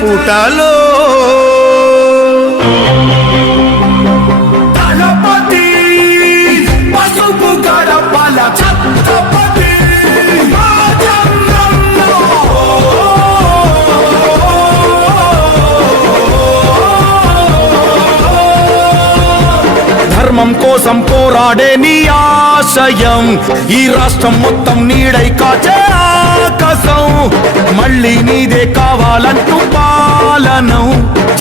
పుటలో. దళపతి పసుపు గడపల ఛత్రపతి రాజన్నంలో ధర్మం కోసం పోరాడే నీ ఆశయం ఈ రాష్ట్రం మొత్తం నీడై కాచే ఆకాశం మళ్ళీ నీదే కావాలంటూ పాలనం.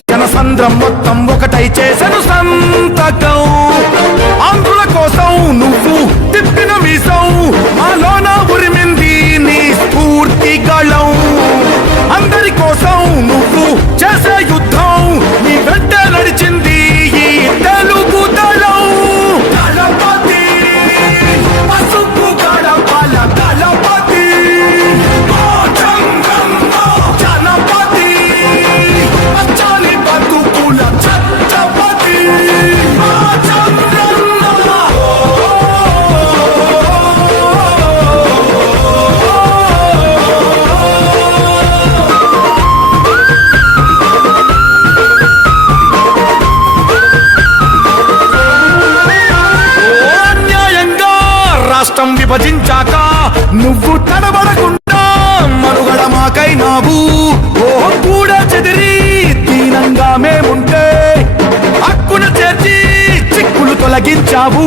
జనసంద్రం మొత్తం ఒకటై చేసెను సంతకం. ఆంధ్రుల కోసం నువ్వు తిప్పిన మీసం మాలోన ఉరిమింది నీ స్ఫూర్తి గళం. రాష్ట్రం విభజించాక నువ్వు తడబడకుండా మనుగడ మాకైనావు ఓ కూడా చెదిరి దీనంగా మేముంటే హక్కును చేర్చి చిక్కులు తొలగించావు.